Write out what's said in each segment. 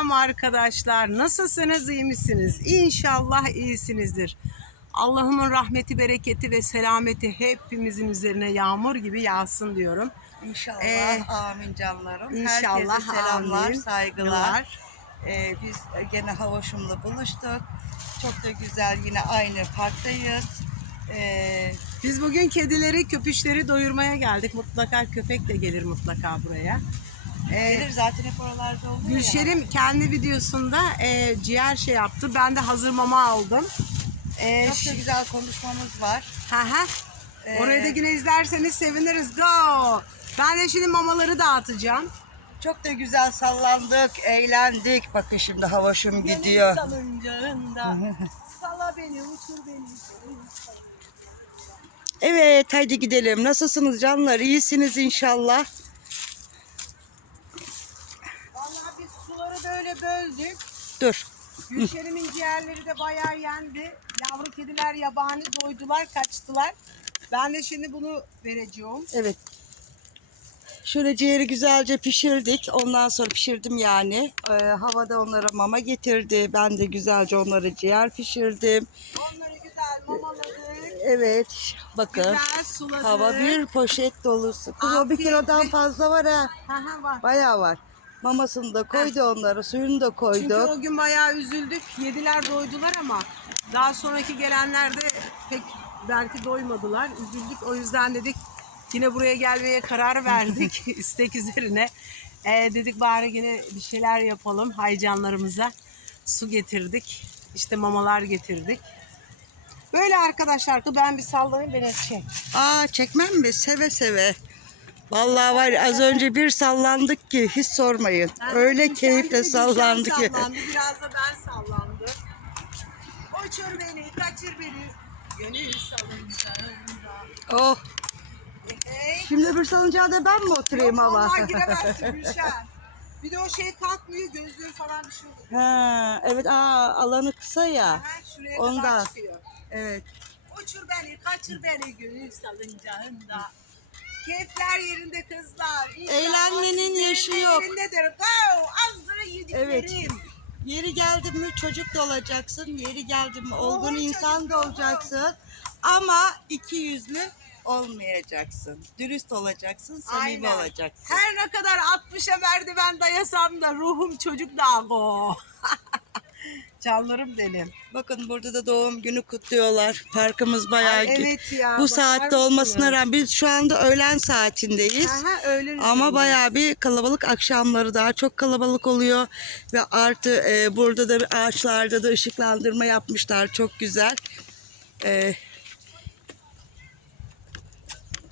Selam arkadaşlar. Nasılsınız, iyi misiniz? İnşallah iyisinizdir. Allah'ımın rahmeti, bereketi ve selameti hepimizin üzerine yağmur gibi yağsın diyorum. İnşallah. Ee, amin canlarım. İnşallah. Herkese selamlar, amin. saygılar. Ee, biz gene Havaşum'la buluştuk. Çok da güzel yine aynı parktayız. Ee, Biz bugün kedileri, köpüşleri doyurmaya geldik. Mutlaka köpek de gelir mutlaka buraya. Ee, gelir zaten hep oralarda oluyor ya. Gülşer'im kendi videosunda e, ciğer şey yaptı. Ben de hazır mama aldım. Ee, Çok da güzel konuşmamız var. Ha ha. Ee, Orayı da yine izlerseniz seviniriz. Go! Ben de şimdi mamaları dağıtacağım. Çok da güzel sallandık, eğlendik. Bakın şimdi Havaşum gidiyor. salıncağında. Sala beni, uçur beni. Evet hadi gidelim. Nasılsınız canlar? İyisiniz inşallah. Vallahi biz suları böyle böldük. Dur. Gülşen'imin ciğerleri de bayağı yendi. Yavru kediler yabani doydular, kaçtılar. Ben de şimdi bunu vereceğim. Evet. Şöyle ciğeri güzelce pişirdik. Ondan sonra pişirdim yani. Ee, havada onlara mama getirdi. Ben de güzelce onlara ciğer pişirdim. Onları güzel mamaladık. Evet. Bakın. Güzel suladık. Hava bir poşet dolusu. Kız o bir kilodan fazla var ha. Ha ha var. Bayağı var. Mamasını da koydu onlara. Suyunu da Çünkü koydu. o gün bayağı üzüldük. Yediler doydular ama daha sonraki gelenler de pek belki doymadılar. Üzüldük. O yüzden dedik yine buraya gelmeye karar verdik istek üzerine. Ee, dedik bari yine bir şeyler yapalım haycanlarımıza. Su getirdik. İşte mamalar getirdik. Böyle arkadaşlar ben bir sallayayım beni çek. Aa çekmem mi? Seve seve. Vallahi var az önce bir sallandık ki hiç sormayın. Öyle Gülşen- keyifle sallandık ki. sallandı, biraz da ben sallandım. Uçur beni, kaçır beni. Gönül salıncağında. Oh. Şimdi bir salıncağa da ben mi oturayım Yok, ama? giremezsin Gülşen. Bir de o şey kalkmıyor, gözlüğü falan bir şey oluyor. Ha, evet aa alanı kısa ya. Aha, şuraya Ondan. kadar çıkıyor. Evet. Uçur beni, kaçır beni gönül salıncağında. Keyifler yerinde kızlar. İnşallah Eğlenmenin yaşı yok. Yerindedir. Go! Azıra yediklerim. Yeri geldi mi çocuk da olacaksın. Yeri geldi mi olgun Olgun insan da olacaksın. Ama iki yüzlü olmayacaksın. Dürüst olacaksın, samimi Aynen. olacaksın. Her ne kadar 60'a merdiven dayasam da ruhum çocuk da go. Canlarım benim. Bakın burada da doğum günü kutluyorlar. Parkımız bayağı Ay, evet ya, bu saatte olmasına rağmen biz şu anda öğlen saatindeyiz. Aha, öyle Ama bayağı bir kalabalık akşamları daha çok kalabalık oluyor ve artı e, burada da bir ağaçlarda da ışıklandırma yapmışlar çok güzel. E,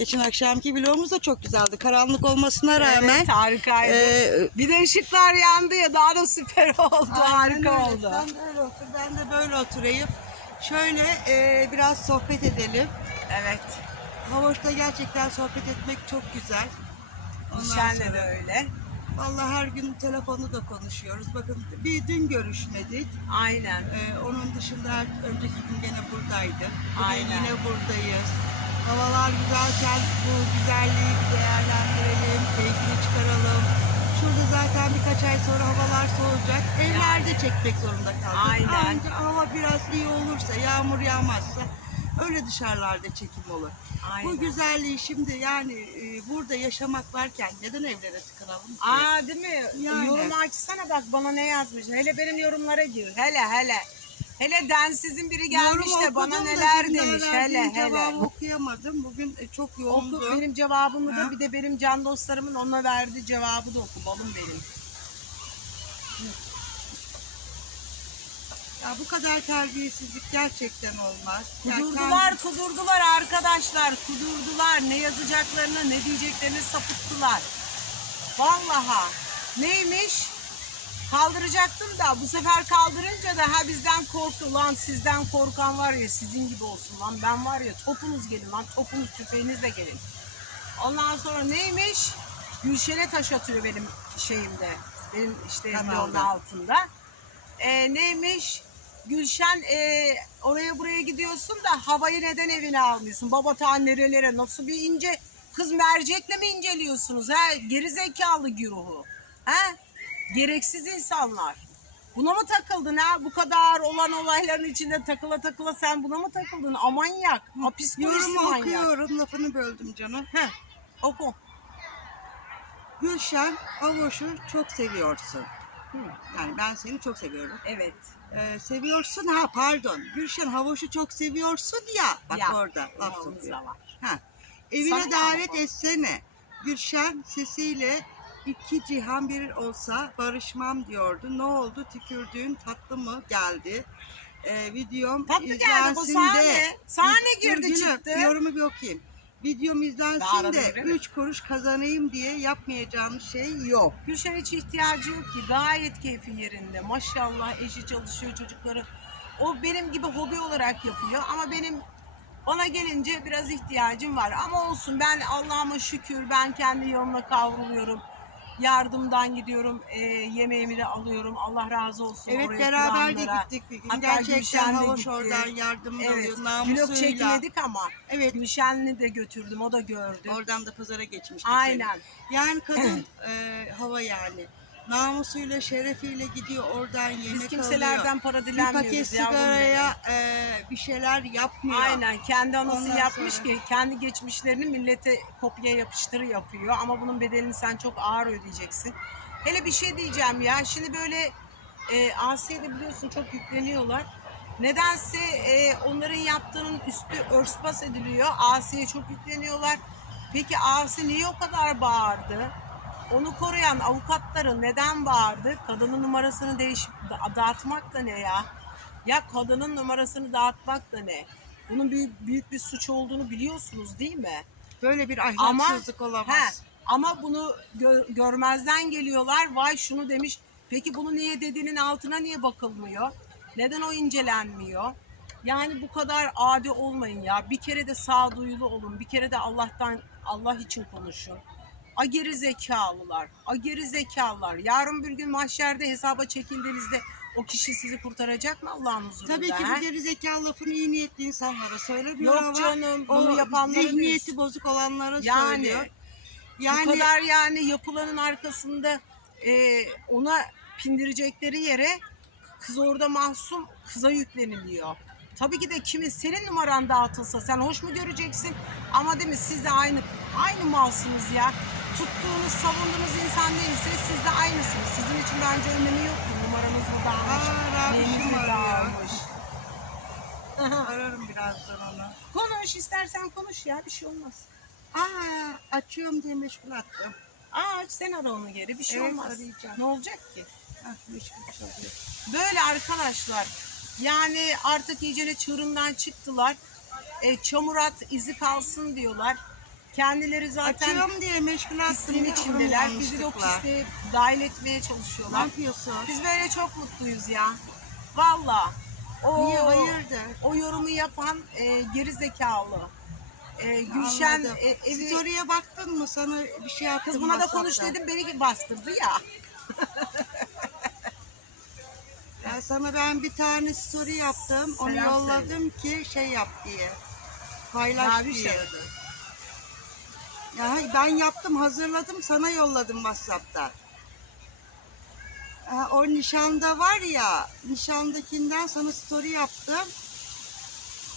geçen akşamki vlogumuz da çok güzeldi. Karanlık olmasına rağmen Evet harikaydı. e, bir de ışıklar yandı ya daha da süper oldu. Harika öyle. oldu. Sen de öyle otur, ben de böyle oturayım. Şöyle e, biraz sohbet edelim. Evet. Havoş'ta gerçekten sohbet etmek çok güzel. Sonra- de öyle. Vallahi her gün telefonu da konuşuyoruz. Bakın bir dün görüşmedik. Aynen. Ee, onun dışında önceki gün gene buradaydık. Bugün Aynen. yine buradayız. Havalar güzelken bu güzelliği bir değerlendirelim, keyfini çıkaralım. Şurada zaten birkaç ay sonra havalar soğuyacak. Evlerde çekmek zorunda kaldık. Aynen. Anca hava biraz iyi olursa, yağmur yağmazsa öyle dışarılarda çekim olur. Aynen. Bu güzelliği şimdi yani e, burada yaşamak varken neden evlere tıkınalım ki? Aa değil mi? Yani. Yorumu açsana bak bana ne yazmış. Hele benim yorumlara gir. Hele hele. Hele densizin biri gelmiş Yorum de bana okudum da neler şimdi demiş. verdiğin Hele cevabı hele. okuyamadım. Bugün e, çok Oku yoğundu. benim cevabımı da Ha? bir de benim can dostlarımın ona verdiği cevabı da oku balım benim. Ya bu kadar terbiyesizlik gerçekten olmaz. Ya Kudurdular kudurdular arkadaşlar kudurdular ne yazacaklarını ne diyeceklerini sapıttılar. Vallaha neymiş kaldıracaktım da bu sefer kaldırınca da ha bizden korktu lan sizden korkan var ya sizin gibi olsun lan ben var ya topunuz gelin lan topunuz tüfeğinizle gelin. Ondan sonra neymiş Gülşen'e taş atıyor benim şeyimde benim işte yolun altında. Ee, neymiş Gülşen e, oraya buraya gidiyorsun da havayı neden evine almıyorsun? Baba ta nerelere nasıl bir ince kız mercekle mi inceliyorsunuz ha? Geri zekalı güruhu. Ha? Gereksiz insanlar. Buna mı takıldın ha? Bu kadar olan olayların içinde takıla takıla sen buna mı takıldın? Amanyak. A psikolojisi Yorumu manyak. okuyorum. Lafını böldüm canım. Heh, oku. Gülşen Avoş'u çok seviyorsun. Yani ben seni çok seviyorum. Evet. Ee, seviyorsun ha pardon. Gülşen Havoş'u çok seviyorsun ya. Bak Ya, orada laf Yalnız sokuyor. da var. Ha. Evine Sana davet ama. etsene. Gülşen sesiyle iki cihan bir olsa barışmam diyordu. Ne oldu? Tükürdüğün tatlı mı geldi? Ee, videom Tatlı geldi bu izlensin sahne. de. Sahne Dur girdi gülüm, çıktı. Yorumu bir okuyayım. Videom Daha izlensin arada de girelim. 3 kuruş kazanayım diye yapmayacağım şey yok. Gülşen hiç ihtiyacı yok ki. Gayet keyfi yerinde. Maşallah eşi çalışıyor çocukları. O benim gibi hobi olarak yapıyor ama benim bana gelince biraz ihtiyacım var. Ama olsun ben Allah'ıma şükür ben kendi yoluna kavruluyorum. Yardımdan gidiyorum. e, yemeğimi de alıyorum. Allah razı olsun. Evet oraya beraber de kuranlara. gittik bir gün. Hatta Gerçekten Gülşen de Havoş gitti. oradan yardım Evet. alıyor Vlog namusuyla. çekmedik ama Evet Gülşen'i de götürdüm. O da gördü. oradan da pazara geçmiştik. Aynen. Yani kadın e, hava yani. Namusuyla, şerefiyle gidiyor oradan yemek Biz alıyor. kimselerden para Bir dilenmiyoruz. paket yavrum benim. sigaraya e, bir şeyler yapmıyor. Aynen kendi anası Ondan yapmış sonra- ki kendi geçmişlerini millete kopya yapıştırı yapıyor ama bunun bedelini sen çok ağır ödeyeceksin. Hele bir şey diyeceğim ya şimdi böyle e, Asiye'de biliyorsun çok yükleniyorlar. Nedense e, onların yaptığının üstü örtbas ediliyor. Asiye çok yükleniyorlar. Peki Asi niye o kadar bağırdı? Onu koruyan avukatları neden bağırdı? Kadının numarasını değişip da- dağıtmak da ne ya? Ya kadının numarasını dağıtmak da ne? Bunun büyük, büyük bir suç olduğunu biliyorsunuz değil mi? Böyle bir Ama- ahlaksızlık olamaz. He, ama bunu gö- görmezden geliyorlar. Vay şunu demiş. Peki bunu niye dediğinin altına niye bakılmıyor? Neden o incelenmiyor? Yani bu kadar adi olmayın ya. Bir kere de sağduyulu olun. Bir kere de Allah'tan Allah için konuşun. A geri zekalılar. A geri zekalılar. Yarın bir gün mahşerde hesaba çekildiğinizde o kişi sizi kurtaracak mı Allah'ın huzurunda? Tabii ki he? bu geri zekalı lafını iyi niyetli insanlara söylemiyor Yok ama canım. o Bunu yapanlara zihniyeti biz- bozuk olanlara Yani söylüyor. Bu Yani kadar yani yapılanın arkasında e, ona pindirecekleri yere kız orada mahzun kıza yükleniliyor. Tabii ki de kimi senin numaran dağıtılsa sen hoş mu göreceksin? Ama değil mi siz de aynı aynı malsınız ya. Tuttuğunuz, savunduğunuz insan değilse siz de aynısınız. Sizin için bence önemi yok ki numaranız mı dağılmış, Aa, neyiniz mi dağılmış. ararım birazdan onu. konuş istersen konuş ya bir şey olmaz. Aa, açıyorum diye meşgul attım. Aa aç sen ara onu geri bir şey Evet, olmaz. arayacağım. Ne olacak ki? Hah, meşgul çalıyor. Böyle arkadaşlar. Yani artık iyicene çığırından çıktılar. E, çamur at izi kalsın diyorlar. Kendileri zaten Açıyorum diye meşgul pisliğin attım. içindeler. Bizi de o pisliğe dahil etmeye Ne çalışıyorlar. yapıyorsun? Biz böyle çok mutluyuz ya. Valla. O, Niye hayırdır? o yorumu yapan e, geri zekalı. E, Gülşen Anladım. e, evi... Story'e baktın mı? Sana bir şey yaptım. Kız buna da WhatsApp'tan. konuş dedim beni bastırdı ya. Ya sana ben bir tane story yaptım. Onu Selam yolladım ki şey yap diye. Paylaş Mavi diye. şey. Ya ben yaptım, hazırladım, sana yolladım WhatsApp'ta. Ha, o nişanda var ya, nişandakinden sana story yaptım.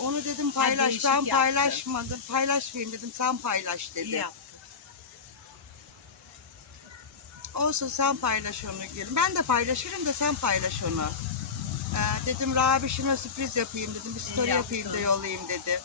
Onu dedim paylaş, ben yaptın. paylaşmadım. Paylaşmayayım dedim, sen paylaş İyi dedi. yaptın. Olsun sen paylaş onu Gülüm. Ben de paylaşırım da sen paylaş onu. Ha, dedim Rabişime sürpriz yapayım dedim, bir story İyi yapayım da yaptın. yollayayım dedi.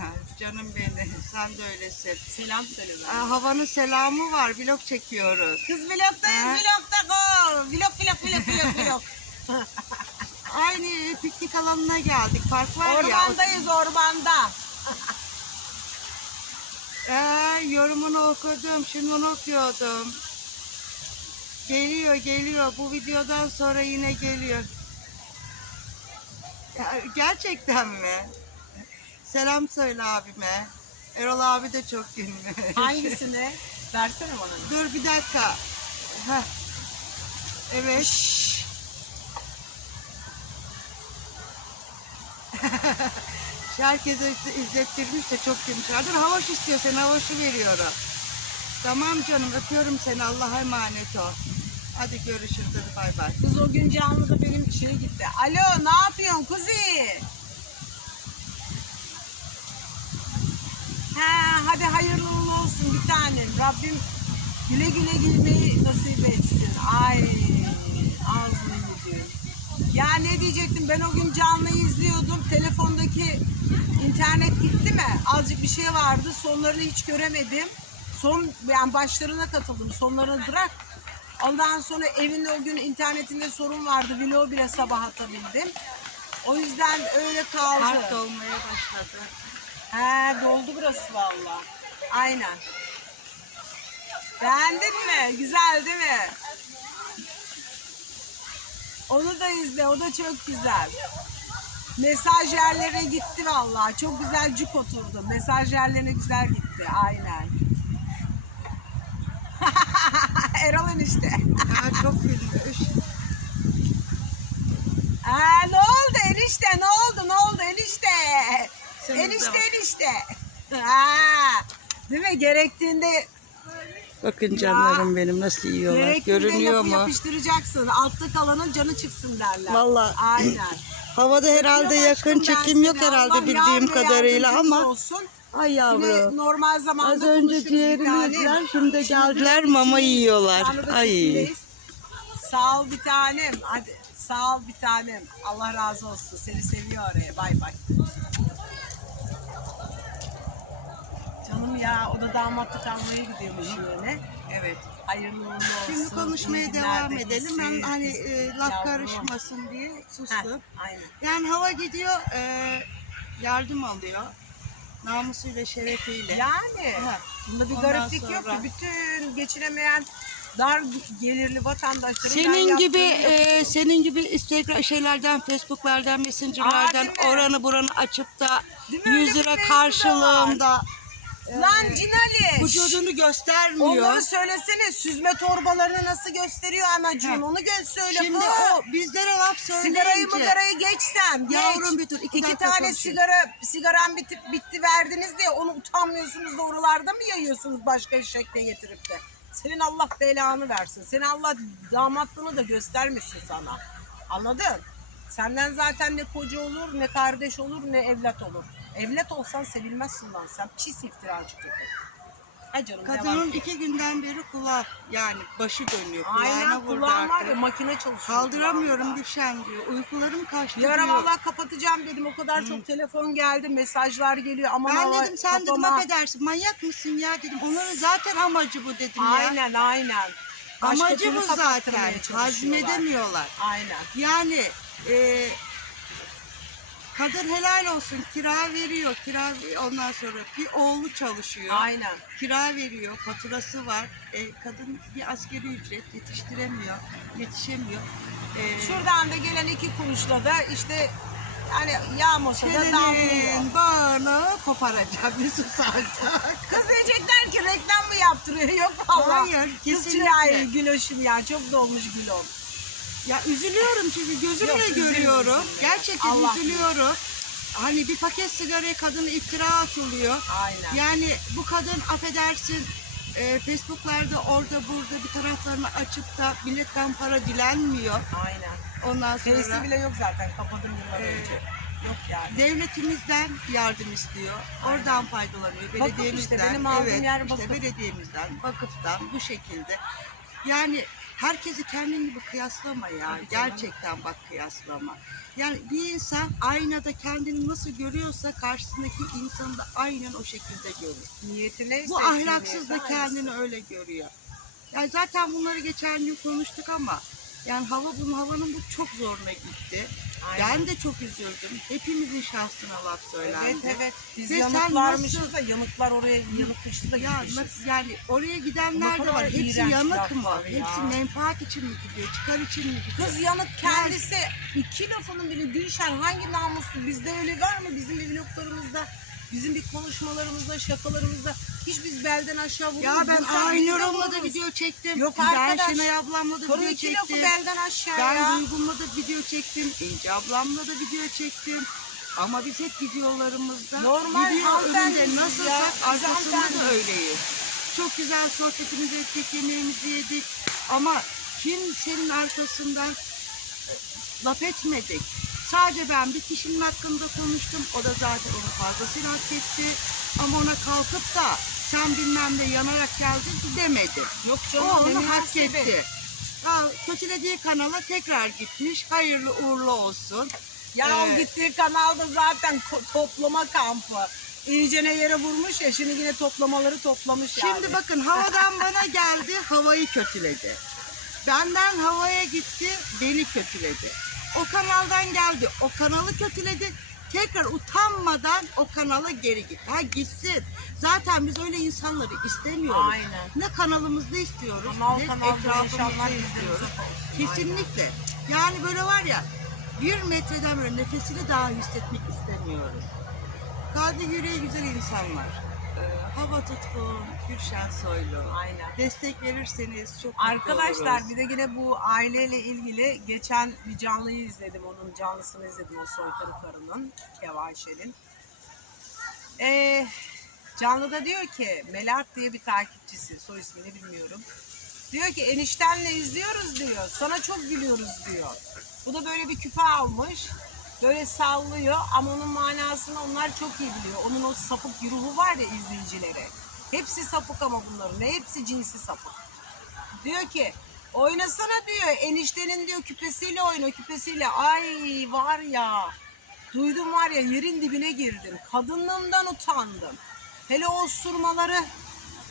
Ha, Canım benim, sen de öylesin. Selam söyle bana. Aa, havanın selamı var. Vlog çekiyoruz. Kız vlogdayız Ha? vlogda go. Vlog vlog vlog vlog vlog. Aynı piknik alanına geldik. Park var ya. Ormandayız ormanda. Ee, yorumunu okudum. Şimdi onu okuyordum. Geliyor geliyor. Bu videodan sonra yine geliyor. Ya, gerçekten mi? Selam söyle abime. Erol abi de çok gülmüş. Hangisini? Versene bana. Dur bir dakika. Heh. Evet. Herkese izlettirmiş de çok gülmüşler. Dur havaş istiyor sen havaşı veriyorum. Tamam canım öpüyorum seni Allah'a emanet ol. Hadi görüşürüz hadi bay bay. Kız o gün canlıda benim şey gitti. Alo ne yapıyorsun kuzi? He hadi hayırlı olsun bir tanem. Rabbim güle güle gülmeyi nasip etsin. Ay ağzını yediğim. Ya ne diyecektim ben o gün canlıyı izliyordum. Telefondaki internet gitti mi? Azıcık bir şey vardı. Sonlarını hiç göremedim. Son yani başlarına katıldım. Sonlarını bırak. Ondan sonra evin o gün internetinde sorun vardı. Vlog bile sabah atabildim. O yüzden öyle kaldı. Kart olmaya başladı. He doldu burası valla. Aynen. Beğendin mi? Güzel değil mi? Onu da izle. O da çok güzel. Mesaj yerlerine gitti valla. Çok güzel cuk oturdu. Mesaj yerlerine güzel gitti. Aynen. Erol enişte. Ya çok gülmüş. Aa, ne oldu enişte? Ne oldu? Ne oldu enişte? Sen enişte de- enişte. Ha, değil mi? Gerektiğinde Bakın canlarım benim nasıl yiyorlar. gerektiğinde lafı yapıştıracaksın. Altta kalanın canı çıksın derler. Vallahi. Aynen. Havada herhalde yakın aşkım ben çekim yok herhalde Allah bildiğim yar ve kadarıyla yardımcısı ama. Olsun. Ay Yine yavrum. normal zamanda Az önce konuşuruz bir ciğerimi yediler şimdi Şimdi geldiler mama yiyorlar. Ay. çekimdeyiz. Sağ ol bir tanem. Hadi sağ ol bir tanem. Allah razı olsun. Seni seviyor oraya. Bay bay. Canım da damatlık almaya gidiyormuş yine. Evet. Hayırlı uğurlu olsun. Şimdi konuşmaya devam edelim. Ben gitsin. hani e, laf Yavrum. karışmasın diye Heh, sustum. aynen. Yani hava gidiyor e, yardım alıyor. Namusuyla, şerefiyle. Yani Ha. bunda bir Ondan gariplik yok sonra- ki. Bütün geçinemeyen dar gelirli vatandaşların ben Senin gibi yaptığını e, senin gibi Instagram şeylerden, Facebook'lardan, Messenger'lardan Aa, değil mi? oranı buranı açıp da Değil mi? 100 Öyle lira bir karşılığında Lan Cinali. vücudunu göstermiyor. Onları söylesene. Süzme torbalarını nasıl gösteriyor. Heh. onu gö söyle. Şimdi bu. o bizlere laf söyleyince. Sigarayı mıgarayı geçsen geç. Yavrum bir dur, iki İki dakika tane konuşayım. sigara sigaran bitip bitti verdiniz diye onu utanmıyorsunuz da oralarda mı yayıyorsunuz başka şekle getirip de. Senin Allah belanı versin. Senin Allah damatlığını da göstermesin sana. Anladın? Senden zaten ne koca olur, ne kardeş olur, ne evlat olur. Evlat olsan sevilmezsin lan sen. Pis iftiracı köpek. Ha canım. Kadının iki günden beri kulağı yani başı dönüyor. Kulağına Aynen vurdu kulağım var ya artık. makine çalışıyor. Kaldıramıyorum kulağımda. düşen diyor. Uykularım kaçtı ara diyor. vallahi kapatacağım dedim. O kadar çok telefon geldi, mesajlar geliyor. Aman Ben Allah, dedim sen dedim kafama- affedersin manyak mısın ya dedim. Onların zaten amacı bu dedim ya. Aynen aynen. Başka Amacı türlü bu zaten. kapattırmaya çalışıyorlar. Hazmedemiyorlar. Aynen. Yani e, kadın helal olsun kira veriyor. Kira ondan sonra bir oğlu çalışıyor. Aynen. Kira veriyor, faturası var. E, kadın bir askeri ücret yetiştiremiyor, yetişemiyor. E, Şuradan da gelen iki kuruşla da işte yani yağmasa da damlıyor. Bağını koparacak bir sus artık. Kız diyecekler ki reklam mı yaptırıyor? Yok valla. Hayır, Kız kesinlikle. Çile'yi Güloş'um ya çok dolmuş Gülom. Ya üzülüyorum çünkü gözümle Yok, görüyorum. Gerçekten Allah üzülüyorum. Hani bir paket sigaraya kadın iftira atılıyor. Aynen. Yani bu kadın affedersin e, Facebook'larda orada burada bir taraflarını açıp da milletten para dilenmiyor. Aynen. Ondan sonra bile yok zaten kapadım yıllar Ee, önce. Yok yani. devletimizden yardım istiyor. Oradan faydalanıyor. Vakıf Belediyemizden. işte, benim aldığım evet, yer işte vakıf. belediyemizden, vakıftan bu şekilde. Yani herkesi kendin gibi kıyaslama ya. Gerçekten bak kıyaslama. Yani bir insan aynada kendini nasıl görüyorsa karşısındaki insanı da aynen o şekilde görür. Niyeti neyse. Bu ahlaksız da kendini öyle görüyor. Yani zaten bunları geçen gün konuştuk ama yani hava bunun havanın bu çok zoruna gitti. Aynen. Ben de çok üzüldüm. Hepimizin şahsına laf söylendi. Evet evet. Biz Ve yanıklarmışız da yanıklar oraya yanıkmışız da Ya nasıl- yani oraya gidenler de var. Hepsi yanık mı? ya. Hepsi menfaat için mi gidiyor? Çıkar için mi gidiyor? Kız yanık kendisi iki lafının bile Gülşen hangi namuslu bizde öyle var mı bizim bir vloglarımızda bizim bir konuşmalarımızda şakalarımızda hiç biz belden aşağı vururuz. Ya ben de Aynur'umla da video çektim. Yok ben. Şenay ablamla da video çektim. belden aşağı Ben ya. Duygu'mla da video çektim. İnce ablamla da video çektim. Ama biz hep videolarımızda Normal video önünde Biz arkasında da öyleyiz. Çok güzel sohbetimizi ettik, yemeğimizi yedik. Ama kimsenin arkasından e, laf etmedik. Sadece ben bir kişinin hakkında konuştum. O da zaten onu fazlasıyla hak etti. Ama ona kalkıp da sen bilmem ne yanarak geldin demedim. Yok O canım ne onu hak etti. Ya, kötülediği kanala tekrar gitmiş. Hayırlı uğurlu olsun. Ya o Evet. gittiği kanalda zaten toplama kampı. İyice ne yere vurmuş ya şimdi yine toplamaları toplamış yani. Şimdi bakın havadan bana geldi, havayı kötüledi. Benden havaya gitti, beni kötüledi. O kanaldan geldi, o kanalı kötüledi. Tekrar utanmadan o kanala geri gitti. Ha gitsin. Zaten biz öyle insanları istemiyoruz. Aynen. Ne kanalımızda istiyoruz, Ama ne etrafımızda istiyoruz. Kesinlikle. Yani böyle var ya, bir metreden böyle nefesini daha hissetmek istemiyoruz. Kalbi yüreği güzel insanlar. Ee, Hava Tutkun, Gülşen Soylu. Aynen. Destek verirseniz çok Arkadaşlar oluruz. bir de yine bu aileyle ilgili geçen bir canlıyı izledim. Onun canlısını izledim o soykırı karının, Kevaşel'in. Ee, canlıda diyor ki Melahat diye bir takipçisi, soy ismini bilmiyorum. Diyor ki eniştenle izliyoruz diyor. Sana çok gülüyoruz diyor. Bu da böyle bir küpe almış. Böyle sallıyor ama onun manasını onlar çok iyi biliyor. Onun o sapık ruhu var ya izleyicileri. Hepsi sapık ama bunların. Hepsi cinsi sapık. Diyor ki oynasana diyor eniştenin diyor küpesiyle oyna küpesiyle. Ay var ya duydum var ya yerin dibine girdim. Kadınlığımdan utandım. Hele o osurmaları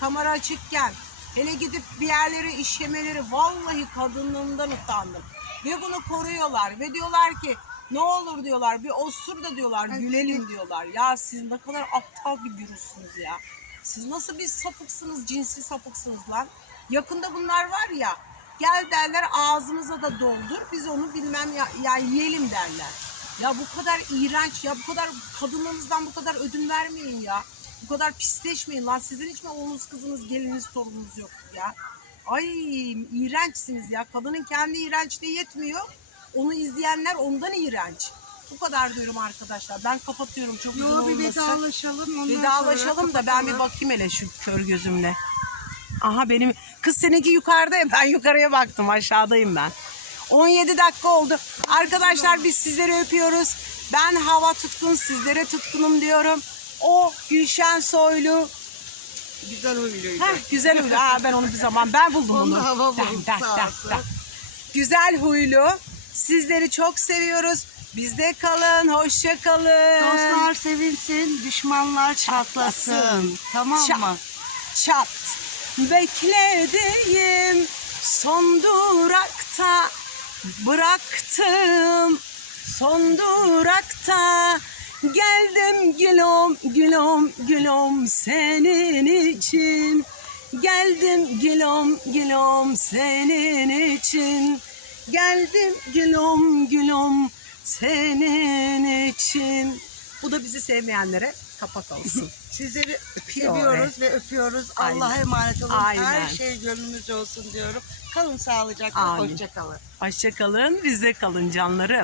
kamera açıkken hele gidip bir yerlere işemeleri vallahi kadınlığımdan utandım. Ve bunu koruyorlar ve diyorlar ki ne olur diyorlar bir osur da diyorlar gülelim diyorlar. Ya siz ne kadar aptal bir virüsünüz ya. Siz nasıl bir sapıksınız, cinsi sapıksınız lan. Yakında bunlar var ya, gel derler ağzımıza da doldur, biz onu bilmem ya, yani yiyelim derler. Ya bu kadar iğrenç, ya bu kadar kadınlarınızdan bu kadar ödün vermeyin ya. Bu kadar pisleşmeyin lan. Sizin hiç mi oğlunuz, kızınız, geliniz, torununuz yok ya? Ay iğrençsiniz ya. Kadının kendi iğrençliği yetmiyor. Onu izleyenler ondan iğrenç. Bu kadar diyorum arkadaşlar. Ben kapatıyorum çok uzun Yo bir olmasın. vedalaşalım. ondan Vedalaşalım sonra da ben bir kapatalım. bakayım hele şu kör gözümle. Aha benim kız seninki yukarıda ya ben yukarıya baktım aşağıdayım ben. 17 dakika oldu. Arkadaşlar biz sizleri öpüyoruz. Ben hava tutkun sizlere tutkunum diyorum. O Gülşen Soylu. Güzel huyluydu. Heh, güzel huylu. Aa, ben onu bir zaman ben buldum Onu bunu. hava buldu, sağ dah, olsun. dah. Güzel huylu. Sizleri çok seviyoruz. Bizde kalın. Hoşça kalın. Dostlar sevinsin, düşmanlar çatlasın. Çatlasın. Tamam Çat. mı? çat beklediğim son durakta bıraktım son durakta geldim gülüm gülüm gülüm senin için geldim gülüm gülüm senin için geldim gülüm gülüm senin için bu da bizi sevmeyenlere kapak olsun. Sizleri seviyoruz ve öpüyoruz. Aynen. Allah'a emanet olun. Aynen. Her şey gönlünüzce olsun diyorum. Kalın sağlıcakla. Amin. Hoşça kalın. Hoşça kalın, bizde kalın canlarım.